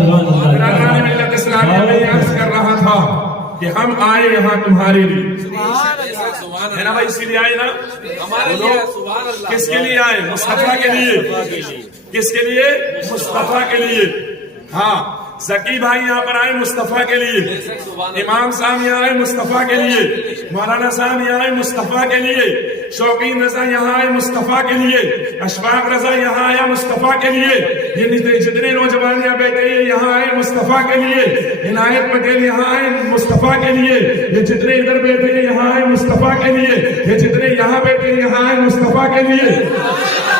برادران ملت اسلامیہ میں عرض کر رہا تھا کہ ہم آئے یہاں تمہارے لیے، ہے نا بھائی، اسی لیے آئے نا کس کے لیے آئے؟ مصطفیٰ کے لیے. کس کے لیے؟ مصطفیٰ کے لیے. ہاں، ذکی بھائی یہاں پر آئے مصطفیٰ کے لیے، امام صاحب یہاں آئے مصطفیٰ کے لیے، مولانا صاحب یہاں آئے مصطفیٰ کے لیے، شوقین رضا یہاں آئے مصطفیٰ کے لیے، اشفاق رضا یہاں آیا مصطفیٰ کے لیے، یہ جتنے نوجوان یہاں بیٹھے ہیں یہاں آئے مصطفیٰ کے لیے، عنایت پٹیل یہاں آئے مصطفیٰ کے لیے، یہ جتنے ادھر بیٹھے ہیں یہاں آئے مصطفیٰ کے لیے، یہ جتنے یہاں بیٹھے ہیں یہاں آئے مصطفیٰ کے لیے.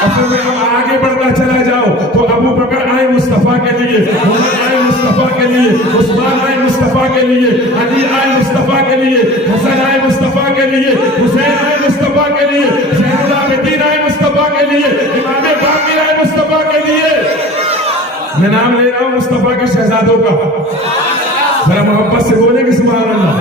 اصل میں اب آگے بڑھتا چلا جاؤ تو ابو بکر آئے مصطفیٰ کے لیے، عمر آئے مصطفیٰ کے لیے، عثمان آئے مصطفیٰ کے لیے، علی آئے مصطفیٰ کے لیے، حسن آئے مصطفیٰ کے لیے، حسین آئے مصطفیٰ کے لیے، زین العابدین آئے مصطفیٰ کے لیے، امام باقر آئے مصطفیٰ کے لیے. میں نام لے رہا ہوں مصطفیٰ کے شہزادوں کا، ذرا محبت سے بولیں گے سبحان اللہ.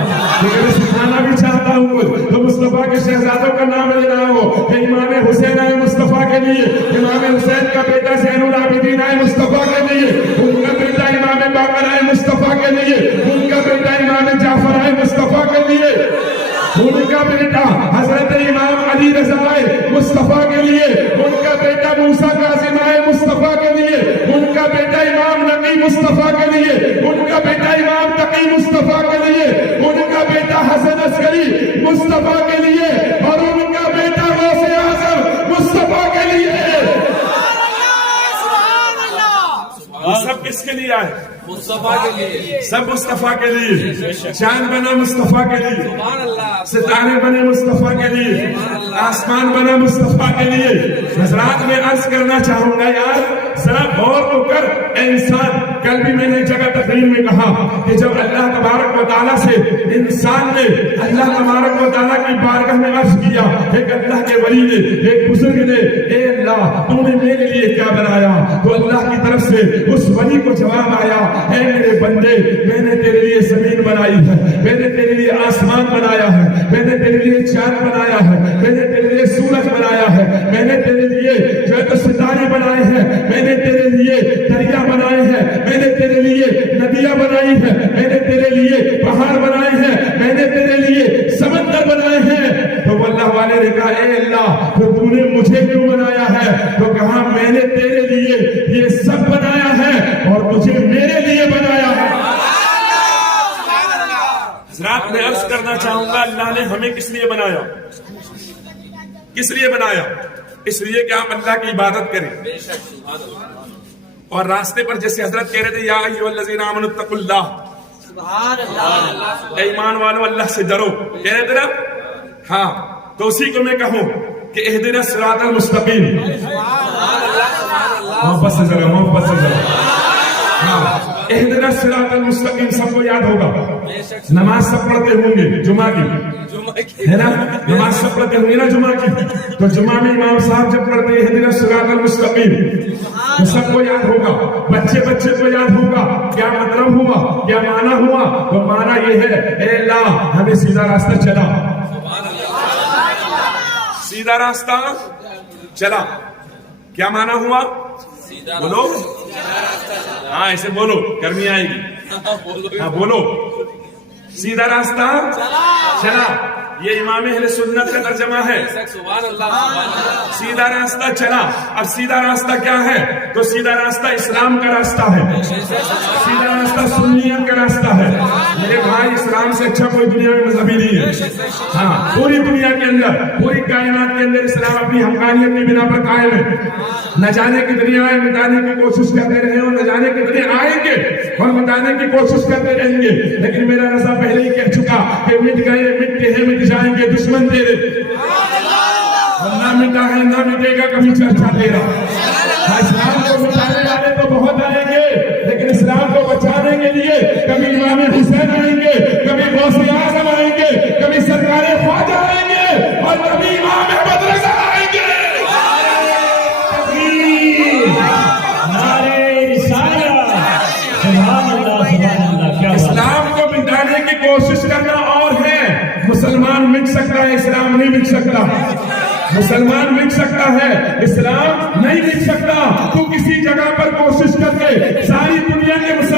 لیکن میں سکھانا بھی چاہتا ہوں کچھ تو مصطفیٰ کے شہزادوں کا نام لے رہا ہوں کہ امام حسین آئے مصطفیٰ کے لیے، امام حسین کا بیٹا زین العابدین آئے مصطفیٰ کے لیے، ان کا بیٹا امام باقر آئے مصطفیٰ کے لیے، ان کا بیٹا امام جعفر آئے مصطفیٰ کے لیے، ان کا بیٹا حضرت امام علی رضا آئے مصطفیٰ کے لیے، ان کا بیٹا موسیٰ کاظم آئے مصطفیٰ کے لیے، ان کا بیٹا امام نقی مصطفیٰ کے لیے، ان کا بیٹا امام تقی مصطفیٰ کے لیے، ان کا بیٹا حسن عسکری مصطفیٰ کے لیے، اور ان کا بیٹا غوث اعظم مصطفیٰ کے لیے. یہ سب کس کے لیے آئے؟ مصطفیٰ کے لیے. سب مصطفیٰ کے لیے. چاند بنا مصطفیٰ کے لیے، ستارے بنے مصطفیٰ کے لیے، آسمان بنا مصطفیٰ کے لیے. حضرات میں عرض کرنا چاہوں گا یار ذرا غور تو کر اے انسان. کل بھی میں نے جگہ تقریر میں کہا کہ جب اللہ تبارک و تعالیٰ سے انسان نے اللہ تبارک و تعالیٰ کی بارگاہ میں عرض کیا، ایک اللہ کے ولی نے، ایک بزرگ نے، اے اللہ تو نے میرے لیے کیا بنایا؟ تو اللہ کی طرف سے اس ولی کو جواب آیا، اے میرے بندے میں نے تیرے لیے زمین بنائی ہے، میں نے تیرے لیے آسمان بنایا ہے، میں نے تیرے لیے چاند بنایا ہے، میں نے تیرے لیے سورج بنایا ہے، میں نے تیرے لیے جو ستارے بنائے ہیں، میں نے تیرے لیے دریا بنائے ہیں، میں نے تیرے لیے ندیاں بنائی ہیں، میں نے تیرے لیے پہاڑ بنائے ہیں، میں نے تیرے لیے سمندر بنائے ہیں. تو وہ اللہ والے نے کہا اے اللہ تو تو نے مجھے کیوں بنایا ہے؟ تو کہا میں نے تیرے لیے یہ سب بنایا ہے اور تجھے میرے لیے بنایا ہے. حضرات میں عرض کرنا چاہوں گا اللہ نے ہمیں کس لیے بنایا؟ کس لیے بنایا؟ اس لیے کہ آپ اللہ کی عبادت کریں. اور راستے پر جیسے حضرت کہہ رہے تھے یا ایھا الذین آمنوا اتقوا اللہ، سبحان اللہ، اے ایمان والو اللہ سے ڈرو، کہہ رہے تھے نا. ہاں تو اسی کو میں کہوں کہ اہدنا الصراط المستقیم. محبت سے ذرا، محبت سے ذرا. ہاں اہدنا الصراط المستقیم سب کو یاد ہوگا. نماز سب پڑھتے ہوں گے جمعہ کی، ہے نا؟ نماز سب پڑھتے ہوں گے نا جمعہ کی. تو جمعہ میں امام صاحب جب پڑھتے ہیں اہدنا الصراط المستقیم تو سب کو یاد ہوگا، بچے بچے کو یاد ہوگا کیا مطلب ہوا، کیا معنی ہوا. تو معنی یہ ہے اے اللہ ہمیں سیدھا راستہ چلا، سیدھا راستہ چلا. کیا معنی ہوا؟ بولو، ہاں ایسے بولو، گرمی آئے گی. ہاں بولو، سیدھا راستہ چلا. یہ امام اہل سنت کا ترجمہ ہے، سیدھا راستہ چلا. اب سیدھا راستہ کیا ہے؟ تو سیدھا راستہ اسلام کا راستہ ہے، سیدھا راستہ سنیت کا راستہ ہے. میرے بھائی اسلام سے اچھا کوئی دنیا میں مذہبی نہیں ہے. ہاں پوری دنیا کے اندر، پوری کائنات کے اندر اسلام اپنی حقانیت کی بنا پر قائم ہے. نہ جانے کتنی آئے مٹانے کی کوشش کرتے رہے اور نہ جانے کتنے آئیں گے اور مٹانے کی کوشش کرتے رہیں گے. لیکن میرا رضا پہلے ہی کہہ چکا کہ مٹ گئے مٹتے ہیں مٹ جائیں گے دشمن تیرے، نہ مٹا ہے نہ مٹے گا کبھی چرچا تیرا. اسلام کو مٹانے والے تو بہت آئیں گے لیکن اسلام کو بچانے کے لیے کبھی امام حسین آئیں گے، کبھی غوث اعظم آئیں گے، کبھی سرکار خواجہ آئیں گے اور کبھی امام احمد رضا آئیں گے. اسلام کو مٹانے کی کوشش کرنا اور ہے. مسلمان مٹ سکتا ہے، اسلام نہیں مٹ سکتا. مسلمان مٹ سکتا ہے، اسلام نہیں مٹ سکتا. تو کسی جگہ پر کوشش کر کے ساری دنیا کے مسلمان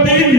3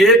1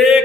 1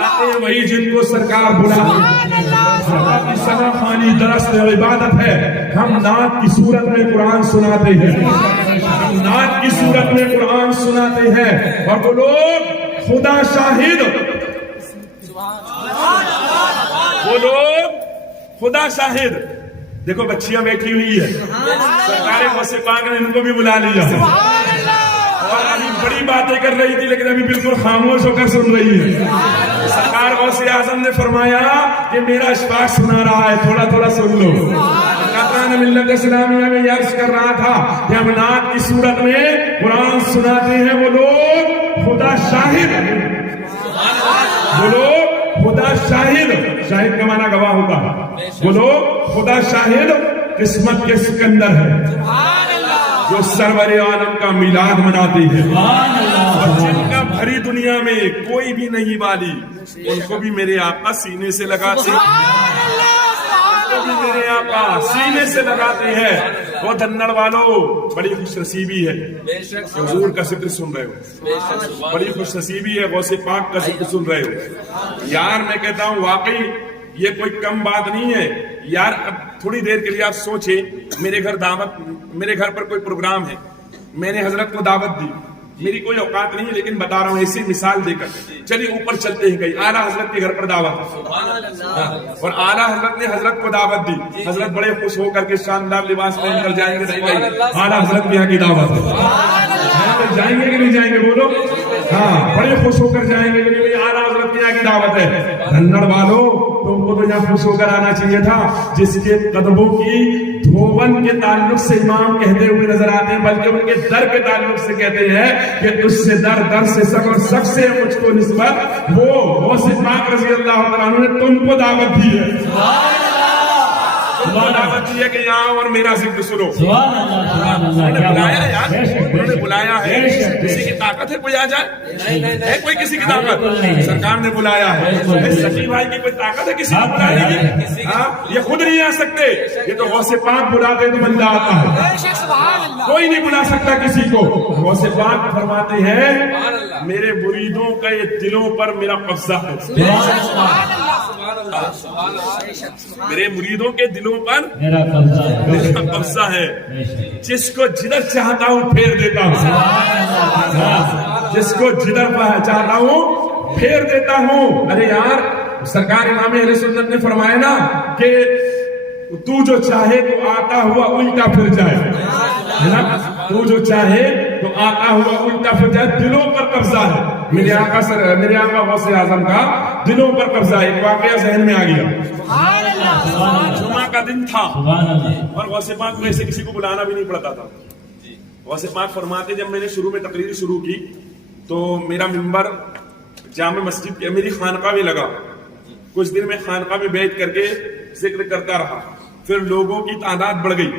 آتے ہیں وہی جن کو سرکار بلاتے ہیں. سرکار کی سنا خوانی درست عبادت ہے. ہم نعت کی صورت میں قرآن سناتے ہیں, ہم نعت کی صورت میں قرآن سناتے ہیں, اور وہ لوگ خدا شاہد, وہ لوگ خدا شاہد. دیکھو بچیاں بیٹھی ہوئی ہے, سرکار غوث پاک نے ان کو بھی بلا لیا, اور ابھی بڑی باتیں کر رہی تھی لیکن ابھی بالکل خاموش ہو کر سن رہی ہے. سرکار غوث اعظم نے فرمایا کہ میرا اشفاق سنا رہا ہے, تھوڑا تھوڑا سن لو. ملت اسلامیہ میں یہ عرض کر رہا تھا کہ ہم نعت کی صورت میں قرآن سناتے ہیں, وہ لوگ خدا شاہد, وہ لوگ خدا شاہد, شاہد کا معنی گواہ ہوتا ہے, وہ لوگ خدا شاہد قسمت کے سکندر ہیں جو سرور عالم کا میلاد مناتے ہیں, اور جن کا بھری دنیا میں کوئی بھی نہیں والی ان کو بھی میرے آقا سینے سے لگاتے ہیں, میرے آقا سینے سے لگاتے ہیں. وہ دھنڑ والوں بڑی خوش نصیبی ہے حضور کا ذکر سن رہے ہو, بڑی خوش نصیبی ہے غوث پاک کا ذکر سن رہے ہو. یار میں کہتا ہوں واقعی یہ کوئی کم بات نہیں ہے یار. اب تھوڑی دیر کے لیے آپ سوچیں, میرے گھر پر کوئی پروگرام ہے, میں نے حضرت کو دعوت دی, میری کوئی اوقات نہیں لیکن بتا رہا ہوں ایسی مثال دے کر. چلیے اوپر چلتے ہیں, کہیں اعلیٰ حضرت کے گھر پر دعوت, اور اعلیٰ حضرت نے حضرت کو دعوت دی, حضرت بڑے خوش ہو کر کے شاندار لباس پہن کر جائیں گے, نہیں بھائی اعلیٰ حضرت کے یہاں کی دعوت ہے, جائیں گے کہ نہیں جائیں گے بولو, ہاں بڑے خوش ہو کر جائیں گے کہ نہیں بھائی اعلیٰ حضرت کے یہاں کی دعوت ہے. دھنڑ والوں تم کو تو یہاں خوش ہو کر آنا چاہیے تھا, جس کے قدموں کی دھوبن کے تعلق سے امام کہتے ہوئے نظر آتے ہیں, بلکہ ان کے در کے تعلق سے کہتے ہیں کہ اس سے در, در سے سب, اور سب سے مجھ کو نسبت. وہ غوث پاک رضی اللہ عنہ نے تم کو دعوت دی ہے, دعوت دی ہے کہ یہاں اور میرا ذکر سنو. انہوں نے بلایا یار, انہوں نے بلایا ہے. کسی کی طاقت ہے کوئی آ جائے, ہے کوئی کسی کی طاقت؟ سرکار نے بلایا ہے. سچی بھائی کی کوئی طاقت ہے کسی کو بلانے کی؟ یہ خود نہیں آ سکتے, یہ تو غوث پاک بلاتے تو بندہ آتا ہے, کوئی نہیں بلا سکتا کسی کو. غوث پاک فرماتے ہیں میرے مریدوں کا یہ دلوں پر میرا قبضہ ہے, میرے مریدوں کے دلوں پر میرا قبضہ ہے. جس کو جدھر چاہتا ہوں پھیر دیتا ہوں, جس کو جدھر چاہتا ہوں پھیر دیتا ہوں. ارے یار سرکار امام اہل سنت نے فرمایا نا کہ تو جو چاہے تو آتا ہوا الٹا پھر جائے, تو جو چاہے تو آتا ہوا الٹا پھر جائے. دلوں پر قبضہ ہے میرے آقا غوث اعظم کا, دلوں پر قبضہ ہے. ایک واقعہ ذہن میں آ گیا, جمعہ کا دن تھا اور غوث پاک کو ایسے کسی کو بلانا بھی نہیں پڑتا تھا. غوث پاک فرماتے جب میں نے شروع میں تقریر شروع کی تو میرا منبر جامع مسجد کے, میری خانقاہ میں لگا. کچھ دن میں خانقاہ میں بیٹھ کر کے ذکر کرتا رہا, پھر لوگوں کی تعداد بڑھ گئی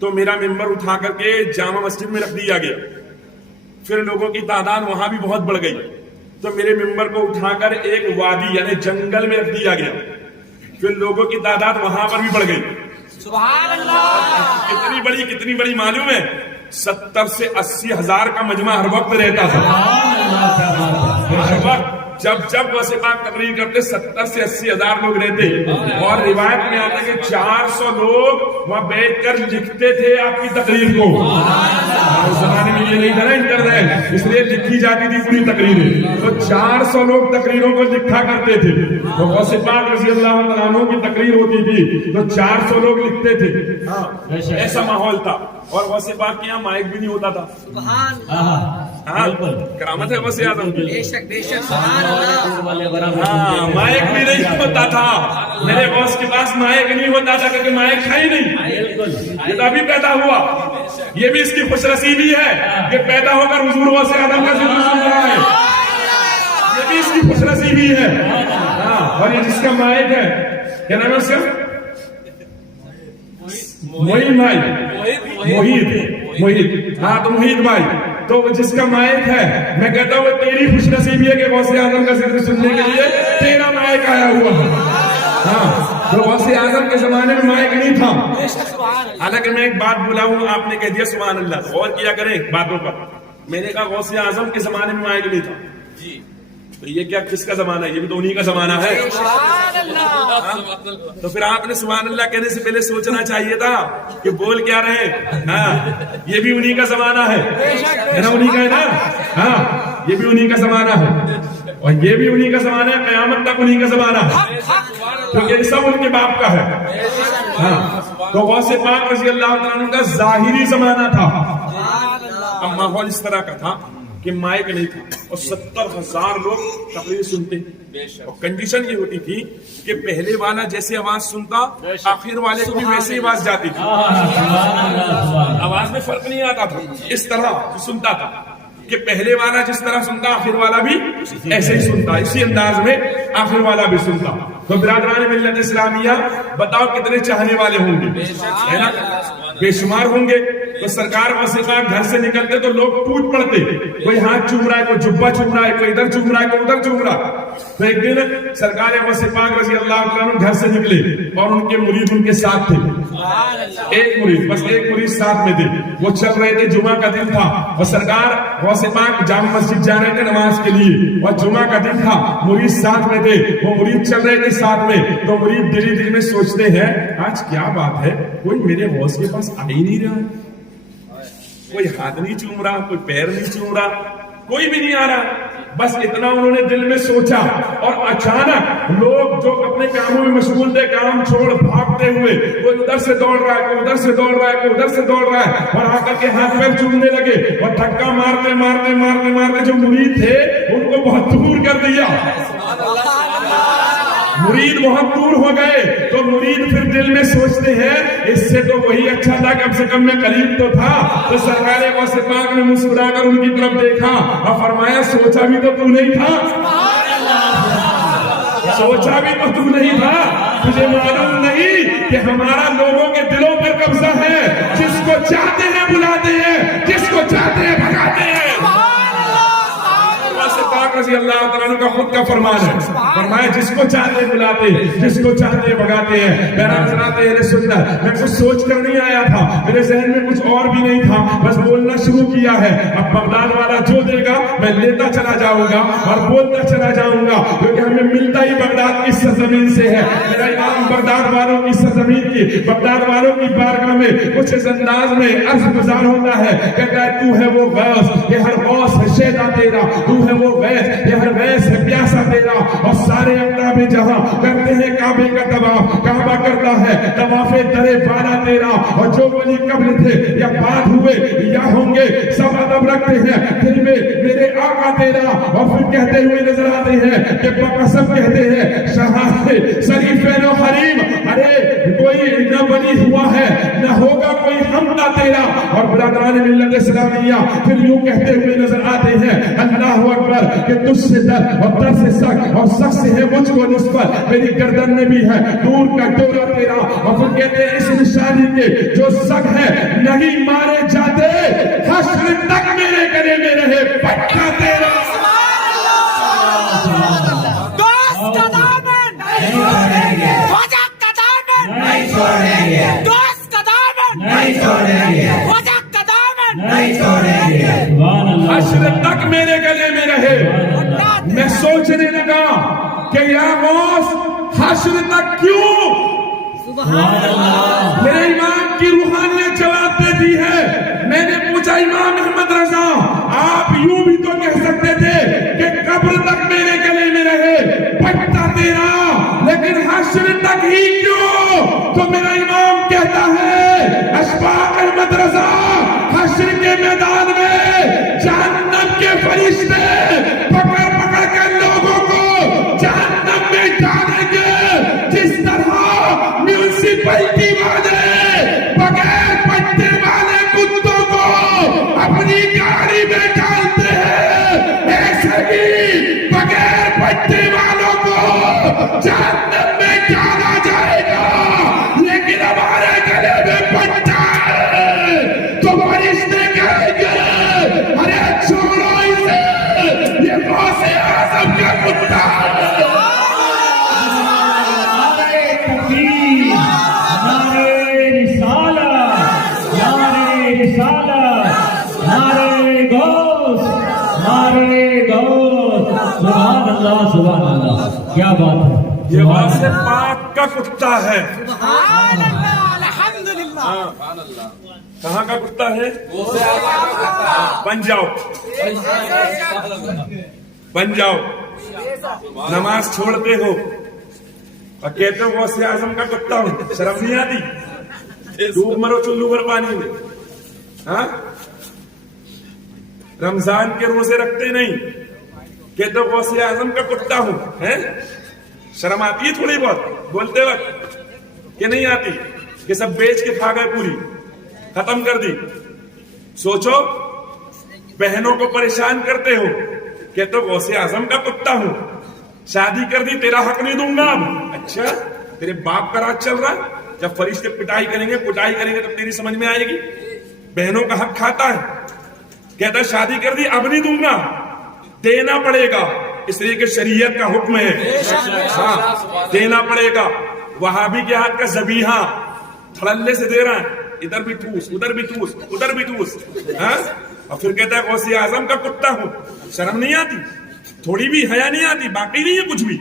تو میرا منبر اٹھا کر کے جامع مسجد میں رکھ دیا گیا. پھر لوگوں کی تعداد وہاں بھی بہت بڑھ گئی تو میرے منبر کو اٹھا کر ایک وادی یعنی جنگل میں رکھ دیا گیا. پھر لوگوں کی تعداد وہاں پر بھی بڑھ گئی. سبحان اللہ. کتنی بڑی معلوم ہے, 70 سے 80 ہزار کا مجمع ہر وقت رہتا تھا. ہر وقت جب غوث پاک تقریر کرتے 70 سے 80 ہزار لوگ رہتے, اور روایت میں آتا ہے کہ 400 لوگ وہاں بیٹھ کر لکھتے تھے آپ کی تقریر کو. اس زمانے میں یہ نہیں تھا نا انٹرنیٹ, اس لیے لکھی جاتی تھی پوری تقریریں, تو 400 لوگ تقریروں کو لکھا کرتے تھے. تو غوث پاک رضی اللہ عنہ کی تقریر ہوتی تھی تو 400 لوگ لکھتے تھے. ایسا ماحول تھا. اور غوث پاک کے یہاں مائک بھی نہیں ہوتا تھا. کرامت ہے غوث اعظم کی. مائک بھی نہیں ہوتا تھا. میرے غوث کے پاس مائک نہیں ہوتا تھا کیونکہ مائک تھا ہی نہیں. یہ تو ابھی پیدا ہوا. یہ بھی اس کی خوش نصیبی ہے کہ پیدا ہو کر حضور غوث اعظم کا ذکر سن رہا ہے. یہ بھی اس کی خوش نصیبی ہے. اور یہ جس کا مائک ہے کیا نام ہے اس کا؟ موہید بھائی, موہید. ہاں تو موہید بھائی, تو جس کا مائک ہے میں کہتا ہوں تیری خوش نصیبی ہے کہ غوث اعظم کا ذکر سننے کے لیے تیرا مائک آیا ہوا ہے. ہاں تو غوث اعظم کے زمانے میں مائک نہیں تھا. حالانکہ میں ایک بات بولا ہوں, آپ نے کہہ دیا سبحان اللہ, غور کیا کریں باتوں پر. میں نے کہا غوث اعظم کے زمانے میں مائک نہیں تھا, تو یہ کیا کس کا زمانہ ہے؟ یہ بھی تو انہی کا زمانہ ہے. تو پھر آپ نے سبحان اللہ کہنے سے پہلے سوچنا چاہیے تھا کہ بول کیا رہے. ہاں یہ بھی انہی کا زمانہ ہے نا, انہی کا ہے نا. ہاں یہ بھی انہی کا زمانہ ہے اور یہ بھی انہی کا زمانہ ہے, قیامت تک انہی کا زمانہ ہے, کیونکہ یہ سب ان کے باپ کا ہے. ہاں تو غوث پاک رضی اللہ تعالیٰ عنہ کا ظاہری زمانہ تھا. اب ماحول اس طرح کا تھا کہ مائک نہیں تھا اور 70,000 لوگ تقریر سنتے, اور کنڈیشن یہ ہوتی تھی کہ پہلے والا جیسے آواز سنتا آخر والے کو بھی ویسے ہی آواز جاتی تھی. آواز میں فرق نہیں آتا تھا, اس طرح سنتا تھا کہ پہلے والا جس طرح سنتا آخر والا بھی ایسے ہی سنتا, اسی انداز میں آخر والا بھی سنتا. تو برادران ملت اسلامیہ بتاؤ کتنے چاہنے والے ہوں گے, ہے نا, بے شمار ہوں گے. تو سرکار وسیقہ گھر سے نکلتے تو لوگ ٹوٹ پڑتے, کوئی ہاتھ چوم رہا ہے, کوئی جبہ چوم رہا ہے, کوئی ادھر چوم رہا ہے, کوئی ادھر چوم رہا. تو ایک دن سرکار وسیقہ رضی اللہ عنہ گھر سے نکلے اور ان کے مرید ان کے ساتھ تھے. ایک مرید, بس ایک مرید ساتھ میں تھے. وہ چل رہے تھے, جمعہ کا دن تھا اور سرکار وسیقہ جامع مسجد جا رہے تھے نماز کے لیے اور جمعہ کا دن تھا. مرید ساتھ میں تھے, وہ مرید چل رہے تھے ساتھ میں. تو مرید دل میں سوچتے ہیں آج کیا بات ہے, کوئی میرے غوث کے پاس آ ہی نہیں رہا, کوئی ہاتھ نہیں چوم رہا, کوئی پیر نہیں چوم رہا, کوئی بھی نہیں آ رہا. بس اتنا انہوں نے دل میں سوچا اور اچانک لوگ جو اپنے کاموں میں مشغول تھے کام چھوڑ بھاگتے ہوئے, کوئی ادھر سے دوڑ رہا ہے, کوئی ادھر سے دوڑ رہا ہے, کوئی ادھر سے دوڑ رہا ہے, اور آ کر کے ہاتھ پیر چومنے لگے اور دھکا مارتے مارتے مارتے مارتے جو مرید تھے ان کو بہت دور کر دیا. مرید بہت دور ہو گئے. تو مرید پھر دل میں سوچتے ہیں اس سے تو وہی اچھا تھا, کم سے کم میں قریب تو تھا. تو سرکار غوث پاک نے مسکرا کر ان کی طرف دیکھا اور فرمایا سوچا بھی تو تو نہیں تھا, سوچا بھی تو تو نہیں تھا, تجھے معلوم نہیں کہ ہمارا لوگوں کے دلوں پر قبضہ ہے, جس کو چاہتے ہیں بلاتے ہیں, جس کو چاہتے ہیں بھگاتے ہیں. پاک رضی اللہ تعالیٰ عنہ کا خود کا فرمان ہے, فرمایا جس کو چاہتے بلاتے ہیں, جس کو چاہتے بھگاتے ہیں. میرا حضرات اہل سنت, میں کچھ سوچ کر نہیں آیا تھا, میرے ذہن میں کچھ اور بھی نہیں تھا, بس بولنا شروع کیا ہے. اب بغداد والا جو دے گا میں لیتا چلا جاؤں گا اور بولتا چلا جاؤں گا, کیونکہ ہمیں ملتا ہی بغداد کی سرزمین سے ہے. میرا امام بغداد والوں کی سرزمین کی, بغداد والوں کی بارگاہ میں کچھ اس انداز میں عرض گزار ہوتا ہے, کہتا ہے تو ہے وہ غوث, یہ ہر غوث ہے شیدا تیرا, تو ہے وہ غیث, یہ ہر غیث ہے پیاسا تیرا. اور سارے اقراب جہاں کرتے ہیں کعبے کا طواف, کعبہ کرتا ہے طواف درے بالا تیرا. اور جو ولی قبل تھے یا بعد ہوئے یا ہوں گے سب ادب رکھتے ہیں دل میں میرے آقا تیرا. اور پھر کہتے ہوئے نظر آتے ہیں کہ بقسم کہتے ہیں شہادت شریفین و حریم, ارے کوئی نہ ولی ہوا ہے نہ ہوگا کوئی حمدہ تیرا. اور برادران ملت اسلامیہ پھر یوں کہتے ہوئے نظر آتے ہیں اللہ اکبر کہ تجھ سے در اور در سے سخت اور سخت سے ہے مجھ کو نسبت, میری گردن میں بھی ہے دور کا ڈورا تیرا. اور پھر کہتے ہیں اس نشانی کے جو سخت ہے نہیں مارے جاتے, حشر تک میرے گلے میں رہے پٹا تیرا. دوست کا دامن نہیں چھوڑیں گے, خواجہ کا دامن نہیں چھوڑیں گے, دوست کا دامن نہیں چھوڑیں گے, خواجہ کا دامن نہیں چھوڑیں گے, حشر تک میرے گلے میں رہے. میں سوچنے لگا کہ یا غوث حشر تک کیوں؟ میرے امام کی روحانیت جواب دیتی ہے. میں نے پوچھا امام احمد رضا آپ یوں بھی تو کہہ سکتے تھے کہ قبر تک میرے گلے میں رہے پٹا تیرا, لیکن حشر تک ہی کیوں؟ تو میرا امام کہتا ہے اشفاق احمد رضا حشر کے میدان میں جہنم کے فرشتے پکڑ پکڑ کر لوگوں کو جہنم میں ڈالیں گے, جس طرح میونسپلٹی والے بغیر پٹے والے کتوں کو اپنی گاڑی میں ڈالتے ہیں, ایسے ہی بغیر پٹے والوں کو جہنم میں ڈالا جائے گا. لیکن ہمارے گلے میں پٹا ہے تو فرشتے کہیں گے ارے چھوڑو اسے, یہ غوث اعظم کا کتا ہے. نعرے غوث, نعرے غوث. سبحان اللہ سبحان اللہ، کیا بات ہے. یہ غوث پاک کا کتا ہے. سبحان اللہ الحمدللہ. کہاں کا کتا ہے؟ بن جاؤ بن جاؤ. نماز چھوڑتے ہو اور کہتے ہو غوث اعظم کا کتا ہوں. شرم نہیں آتی؟ ڈوب مرو چلو بھر پانی میں. ہاں رمضان کے روزے رکھتے نہیں، کہتے ہو غوث اعظم کا کتا ہوں. شرم آتی ہے تھوڑی بہت بولتے وقت کہ نہیں آتی؟ کہ سب بیچ کے کھا گئے، پوری ختم کر دی. سوچو بہنوں کو پریشان کرتے ہو، کہتے ہو غوث اعظم کا کتا ہوں. شادی کر دی، تیرا حق نہیں دوں گا اب. اچھا تیرے باپ کا راج چل رہا ہے. جب فرشتے پٹائی کریں گے تب تیری سمجھ میں آئے گی. بہنوں کا حق کھاتا ہے، کہتا ہے شادی کر دی اب نہیں دوں گا. دینا پڑے گا، اس لیے کہ شریعت کا حکم ہے. ہاں دینا پڑے گا. وہابی کے ہاتھ کا ذبیحہ تھڑلے سے دے رہا ہے، ادھر بھی ٹھوس ادھر بھی ٹھوس ادھر بھی ٹھوس. اور پھر کہتا ہے غوث اعظم کا کتا ہوں. شرم نہیں آتی؟ تھوڑی بھی حیا نہیں آتی؟ باقی نہیں ہے کچھ بھی.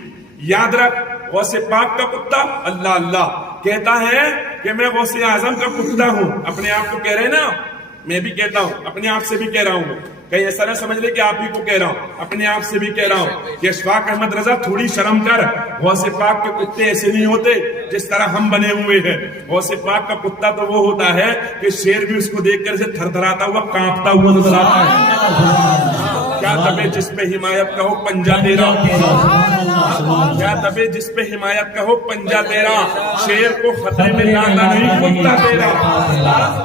یاد رکھ غوث پاک کا کتا اللہ اللہ کہتا ہے کہ میں غوث اعظم کا کتا ہوں. اپنے آپ کو کہہ رہے نا، میں بھی کہتا ہوں، اپنے آپ سے بھی کہہ رہا ہوں. کہیں ایسا نہ سمجھ لے کہ آپ ہی کو کہہ رہا ہوں، اپنے آپ سے بھی کہہ رہا ہوں کہ اشفاق احمد رضا تھوڑی شرم کر. غوث پاک کے کتے ایسے نہیں ہوتے جس طرح ہم بنے ہوئے ہیں. غوث پاک کا کتا تو وہ ہوتا ہے کہ شیر بھی اس کو دیکھ کر تھر تھراتا ہوا کانپتا ہوا نظر آتا ہے. کیا تبے جس پہ حمایت کا ہو پنجا تیرا، کیا تبے جس پہ حمایت کا ہو پنجا تیرا. شیر کو خطرے میں لانا نہیں، کتا تیرا.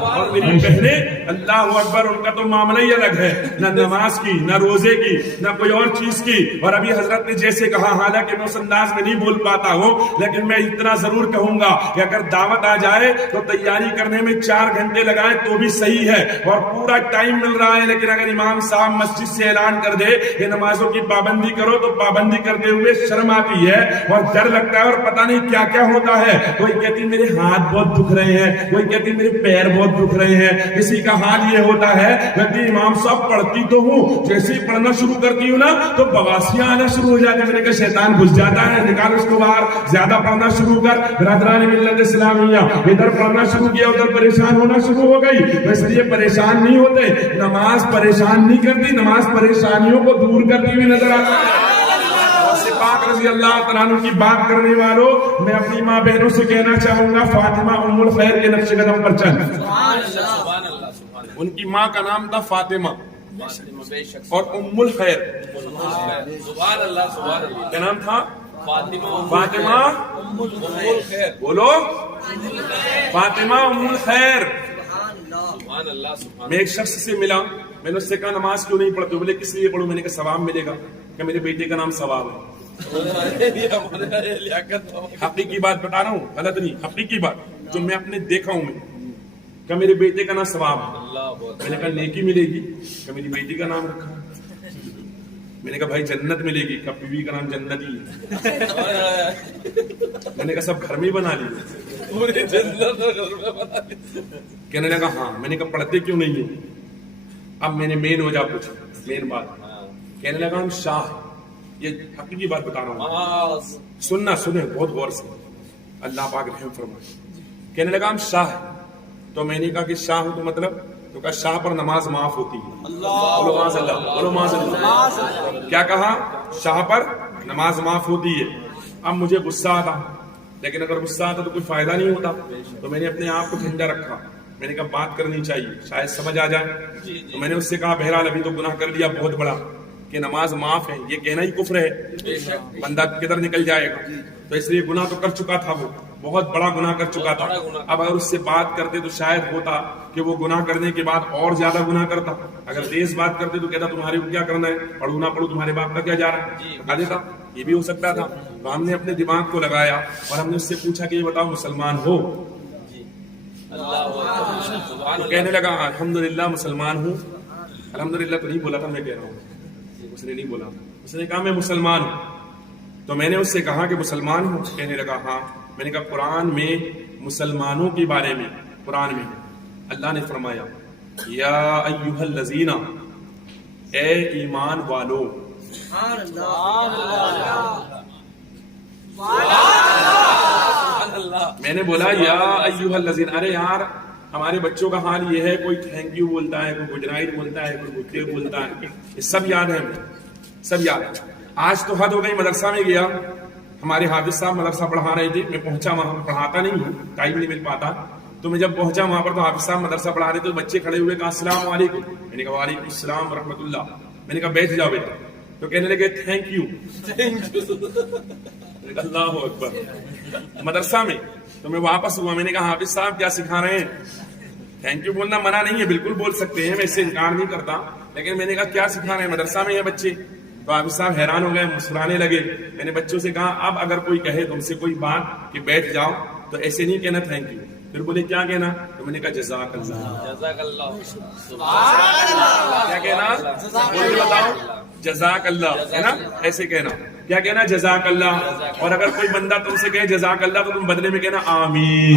اور میری بہنیں اللہ اکبر، ان کا تو معاملہ ہی الگ ہے. نہ نماز کی، نہ روزے کی، نہ کوئی اور چیز کی. اور ابھی حضرت نے جیسے کہا، حالانکہ میں اس انداز میں نہیں بول پاتا ہوں، لیکن میں اتنا ضرور کہوں گا کہ اگر دعوت آ جائے تو تیاری کرنے میں 4 گھنٹے لگائے تو بھی صحیح ہے اور پورا ٹائم مل رہا ہے. لیکن اگر امام صاحب مسجد سے اعلان کر دے کہ نمازوں کی پابندی کرو تو پابندی کرتے ہوئے شرم آتی ہے اور ڈر لگتا ہے اور پتہ نہیں کیا کیا ہوتا ہے. کوئی کہتی میرے ہاتھ بہت دکھ رہے ہیں، کوئی کہتی میرے پیر بہت دکھ رہے ہیں. کسی کا حال یہ ہوتا ہے کہ امام صاحب پڑھتی تو ہوں، جیسے ہی پڑھنا شروع کرتی ہوں نا تو بواسیاں آنا شروع ہو جاتی. میں نے کہا شیطان گھس جاتا ہے، نکال اس کو باہر، زیادہ پڑھنا شروع کر. برادران ملت اسلامیہ ادھر پڑھنا شروع کیا، ادھر پریشان ہونا شروع ہو گئی. اس لیے پریشان نہیں ہوتے، نماز پریشان نہیں کرتی، نماز پریشانیوں کو دور کرتی ہوئی نظر آتی ہے. پاک رضی اللہ تعالیٰ عنہ کی بات کرنے والوں، میں اپنی ماں بہنوں سے کہنا چاہوں گا، فاطمہ ام الخیر کے نقش قدم پر چل. ان کی ماں کا نام تھا فاطمہ اور ام الخیر. کیا نام تھا؟ فاطمہ بولو، فاطمہ ام الخیر. میں ایک شخص سے ملا، میں نے اس سے کہا نماز کیوں نہیں پڑھتے؟ بولے کس لیے پڑھوں؟ میں نے کہا ثواب ملے گا. کہ میرے بیٹے کا نام ثواب ہے. حقیقی بات بتا رہا ہوں، غلط نہیں، حقیقی بات جو میں اپنے دیکھا ہوں. میں کہ میرے بیٹے کا نام ثواب ہے. میں نے کہا نیکی ملے گی؟ کہ میری بیٹی کا نام رکھا. میں نے کہا بھائی جنت ملے گی؟ کہ بیوی کا نام جنت ہی ہے. میں نے کہا سب گھر میں بنا لی؟ کہنے لگا ہاں. میں نے کہا پڑھتے کیوں نہیں ہو؟ اب میں نے مین وجہ پوچھی، مین بات. کہنے لگا ہم شاہ. یہ حقیقی بات بتا رہا ہوں، سننا سنیں بہت غور سے، اللہ پاک رحم فرمائے. کہنے لگا ہم شاہ. تو میں نے کہا کہ شاہ ہوں تو مطلب؟ تو کہا شاہ پر نماز معاف ہوتی ہے. بولو معاذ اللہ، بولو معاذ اللہ. کیا کہا؟ شاہ پر نماز معاف ہوتی ہے. اب مجھے غصہ آتا، لیکن اگر غصہ آتا تو کوئی فائدہ نہیں ہوتا. تو میں نے اپنے آپ کو ٹھنڈا رکھا. میں نے کہا بات کرنی چاہیے، شاید سمجھ آ جائے. تو میں نے اس سے کہا بہرحال ابھی تو گناہ کر لیا بہت بڑا کہ نماز معاف ہے، یہ کہنا ہی کفر ہے. بندہ کدھر نکل جائے گا. تو اس لیے گناہ تو کر چکا تھا، وہ بہت بڑا گناہ کر چکا تھا. اب اگر اس سے بات کرتے تو شاید ہوتا کہ وہ گناہ کرنے کے بعد اور زیادہ گناہ کرتا. اگر تیز بات کرتے تو کہتا تمہارے کو کیا کرنا ہے، پڑھو نہ پڑھو تمہارے باپ کا کیا جا رہا ہے، بتا دیتا. یہ بھی ہو سکتا تھا. تو ہم نے اپنے دماغ کو لگایا اور ہم نے اس سے پوچھا کہ یہ بتاؤ مسلمان ہو؟ تو کہنے لگا الحمدللہ مسلمان ہوں. الحمدللہ تو نہیں بولا تھا، میں کہہ رہا ہوں، اس نے نہیں بولا. اس نے کہا میں مسلمان ہوں. تو میں نے اس سے کہا کہ مسلمان ہوں؟ کہنے لگا ہاں. میں نے کہا قرآن میں مسلمانوں کے بارے میں، قرآن میں اللہ نے فرمایا یا ایھا الذین، اے ایمان والو، میں نے بولا یا ایھا الذین، ارے یار ہمارے بچوں کا حال یہ ہے، کوئی تھینک یو بولتا ہے، کوئی گڈ نائٹ بولتا ہے، کوئی گڈ ڈے بولتا ہے، یہ سب یاد ہے ہمیں، سب یاد ہے۔ آج تو حد ہو گئی، مدرسہ میں گیا، ہمارے حافظ صاحب مدرسہ پڑھا رہے تھے، میں پہنچا وہاں، پڑھاتا نہیں ہوں، ٹائم نہیں مل پاتا، تو میں جب پہنچا وہاں پر تو حافظ صاحب مدرسہ پڑھا رہے تھے، تو بچے کھڑے ہوئے، کہا السلام علیکم، میں نے کہا وعلیکم السلام ورحمۃ اللہ، میں نے کہا بیٹھ جاؤ بیٹا، تو کہنے لگے تھینک یو، اللہ اکبر، مدرسہ میں۔ تو میں واپس ہوا، میں نے کہا حافظ صاحب کیا سکھا رہے ہیں؟ تھینک یو بولنا منع نہیں ہے، بالکل بول سکتے ہیں، میں اس سے انکار نہیں کرتا، لیکن میں نے کہا کیا سکھا رہے ہیں، مدرسہ میں یہ بچے؟ تو حافظ صاحب حیران ہو گئے، مسکرانے لگے۔ میں نے بچوں سے کہا اب اگر کوئی کہے تم سے کوئی بات کہ بیٹھ جاؤ تو ایسے نہیں کہنا تھینک یو، پھر بولے کیا کہنا؟ تو میں نے کہا جزاک اللہ، جزاک اللہ، سبحان اللہ، کیا کہنا؟ بول کے بتاؤ، جزاک اللہ، ہے نا، ایسے کہنا، کیا کہنا؟ جزاک اللہ۔ اور اگر کوئی بندہ تم سے کہے جزاک اللہ تو تم بدلے میں کہنا آمین،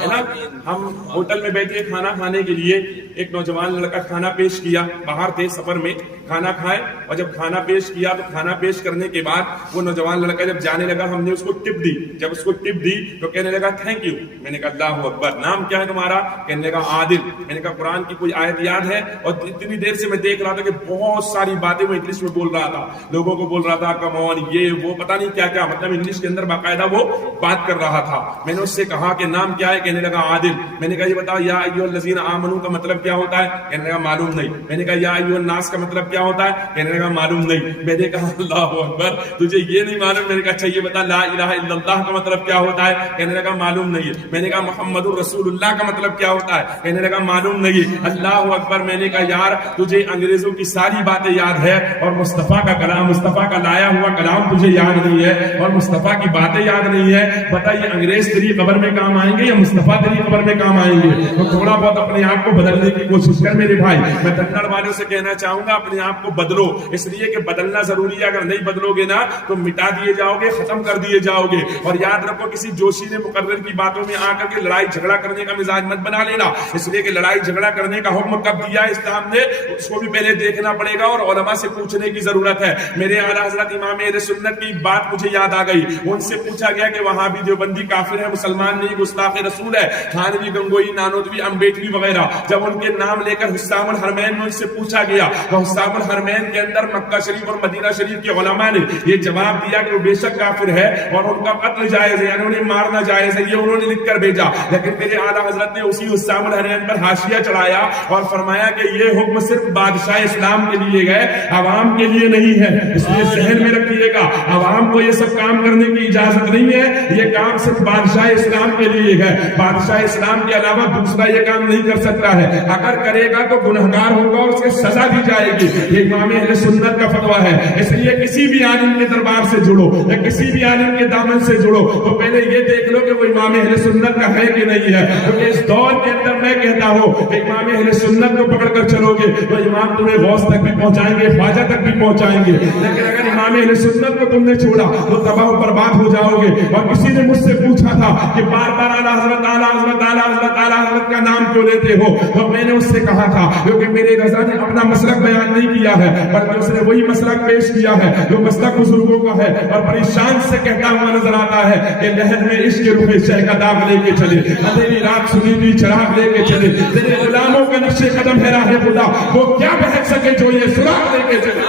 ہے نا۔ ہم ہوٹل میں بیٹھے کھانا کھانے کے لیے، ایک نوجوان لڑکا کھانا پیش کیا، باہر تھے سفر میں، کھانا کھائے، اور جب کھانا پیش کیا تو کھانا پیش کرنے کے بعد وہ نوجوان لڑکا جب جانے لگا، ہم نے اس کو ٹپ دی، جب اس کو ٹپ دی تو کہنے لگا تھینک یو، میں نے کہا اللہ اکبر، نام کیا ہے تمہارا؟ کہنے لگا عادل، میں نے کہا قرآن کی کوئی آیت یاد ہے؟ اور اتنی دیر سے میں دیکھ رہا تھا کہ بہت ساری باتیں وہ انگلش میں بول رہا تھا، لوگوں کو بول رہا تھا کم آن، یہ وہ پتہ نہیں کیا کیا، مطلب انگلش کے اندر باقاعدہ وہ بات کر رہا تھا۔ میں نے اس سے کہا کہ نام کیا ہے؟ کہنے لگا عادل۔ میں نے کہا یہ بتاؤ یا ایھا الذین آمنوا کا مطلب کیا ہوتا ہے؟ کہنے لگا معلوم نہیں۔ میں نے کہا یا ایھا الناس کا مطلب کیا ہوتا ہے؟ کہنے لگا معلوم نہیں۔ میں نے کہا اللہ اکبر، تجھے یہ نہیں معلوم؟ میں نے کہا اچھا یہ بتا لا الہ الا اللہ کا مطلب کیا ہوتا ہے؟ کہنے لگا معلوم نہیں ہے۔ میں نے کہا محمد الرسول اللہ کا مطلب کیا ہوتا ہے؟ کہنے لگا معلوم نہیں ہے۔ اللہ اکبر، میں نے کہا یار تجھے انگریزوں کی ساری باتیں یاد ہے اور مصطفیٰ کا کلام، مصطفیٰ کا لایا ہوا کلام تجھے یاد نہیں ہے اور مصطفیٰ کی باتیں یاد نہیں ہے، بتا یہ انگریز تیری قبر میں کام آئیں گے یا مصطفیٰ تیری قبر میں کام آئیں گے؟ تو تھوڑا بہت اپنے آپ کو بدلنے کی کوشش کر میرے بھائی۔ میں کنڑ والوں سے کہنا چاہوں گا اپنے آپ کو بدلو، اس لیے کہ بدلنا ضروری ہے، اگر نہیں بدلو گے نا تو مٹا دیے جاؤ گے، ختم کر دیے جاؤ گے۔ اور یاد رکھو کسی جوشی نے مقرر کی باتوں میں آ کر کے لڑائی جھگڑا کرنے کا مزاج مت بنا لینا، اس لیے کہ لڑائی جھگڑا کرنے کا حکم کب دیا ہے اسلام نے اس کو بھی پہلے دیکھنا پڑے گا اور علماء سے پوچھنے کی ضرورت ہے۔ میرے اعلیٰ حضرت امام اہل سنت کی ایک بات مجھے یاد آ گئی، ان سے پوچھا گیا کہ وہابی دیوبندی کافر ہے، مسلمان نہیں، گستاخ رسول ہے، تھانوی، گنگوئی، نانوتوی، امبیڈکری وغیرہ، جب ان کے نام لے کر حسام الحرمین میں ان سے پوچھا گیا تو حسام الحرمین کے اندر مکہ شریف اور مدینہ شریف کے علماء نے یہ جواب دیا کہ وہ بے شک کافر ہے اور ان کا قتل جائز ہے، یعنی انہیں مارنا جائز ہے، یہ انہوں نے لکھ کر بھیجا۔ لیکن میرے اعلیٰ حضرت نے اسی حسام الحرمین پر حاشیہ چڑھایا اور فرمایا کہ یہ حکم صرف بادشاہ اسلام کے لیے گئے، عوام کے لیے نہیں ہے، اس لیے ذہن میں رکھیے گا عوام کو یہ سب کام کرنے کی اجازت نہیں ہے، یہ کام صرف بادشاہ اسلام کے لیے ہے، بادشاہ اسلام کے علاوہ دوسرا یہ کام نہیں کر سکتا ہے، اگر کرے گا تو گنہگار ہوگا اور اس کے سزا دی جائے گی۔ یہ امام اہل سنت کا فتویٰ ہے، اس لیے کسی بھی عالم کے دربار سے جڑو یا کسی بھی عالم کے دامن سے جڑو تو پہلے یہ دیکھ لو کہ وہ امام اہل سنت کا ہے کہ نہیں ہے، کیونکہ اس دور کے اندر میں کہتا ہوں کہ امام اہل سنت کو پکڑ کر چلو گے تو امام تمہیں غوث تک بھی پہنچائیں گے، خواجہ تک بھی پہنچائیں گے، لیکن اگر امام اہل سنت کو تم نے چھوڑا تو تباہ و برباد ہو جاؤ گے۔ اور کسی نے مجھ سے پوچھا تھا کہ بار بار اعلیٰ حضرت اعلیٰ حضرت اعلیٰ حضرت اعلیٰ حضرت کا نام کیوں لیتے ہو؟ تو میں نے اس سے کہا تھا کیونکہ میرے رضا نے اپنا مسلک بیان نہیں کیا ہے بلکہ اس نے وہی مسلک پیش کیا ہے جو مسلک بزرگوں کا ہے، اور بڑی شان سے کہتا ہوا نظر آتا ہے کہ لہر میں عشق کے روح شہ کا داغ لے کے چلے، اندھیری رات سنی ہوئی چراغ لے کے چلے، تیرے غلاموں کا نقش قدم ہے راہ خدا، وہ کیا بہک سکے جو یہ سراغ لے کے چلے۔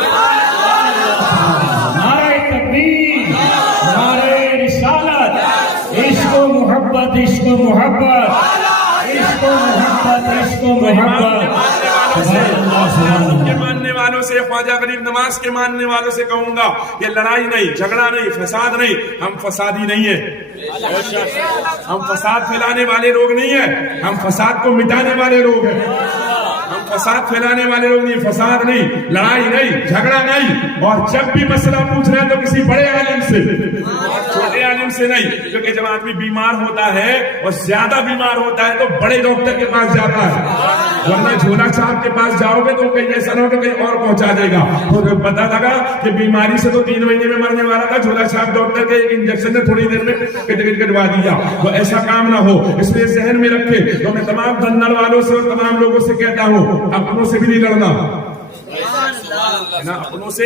نعرہ تکبیر، نعرہ رسالت، عشق و محبت، عشق و محبت، عشق و محبت، عشق و محبت۔ کے ماننے والوں سے، خواجہ غریب نواز کے ماننے والوں سے کہوں گا یہ لڑائی نہیں، جھگڑا نہیں، فساد نہیں، ہم فسادی نہیں ہیں، ہم فساد پھیلانے والے لوگ نہیں ہیں، ہم فساد کو مٹانے والے لوگ ہیں، ہم فساد پھیلانے والے لوگ نہیں، فساد نہیں، لڑائی نہیں، جھگڑا نہیں۔ اور جب بھی مسئلہ پوچھنا ہے تو کسی بڑے عالم سے، چھوٹے عالم سے نہیں، کیونکہ جب آدمی بیمار ہوتا ہے اور زیادہ بیمار ہوتا ہے تو بڑے ڈاکٹر کے پاس جاتا ہے، ورنہ جھولا چھاپ کے پاس جاؤ گے تو کہیں ایسا نہ ہو کہ کہیں اور پہنچا دے گا۔ تو پتا لگا کہ بیماری سے تو 3 مہینے میں مرنے والا تھا، جھولا چھاپ ڈاکٹر کے ایک انجیکشن نے تھوڑی دیر میں کٹوا دیا، تو ایسا کام نہ ہو، اس لیے ذہن میں رکھے۔ تو میں تمام کنڑ والوں سے اور تمام لوگوں سے کہتا ہوں اپنوں سے بھی نہیں لڑنا، اپنوں سے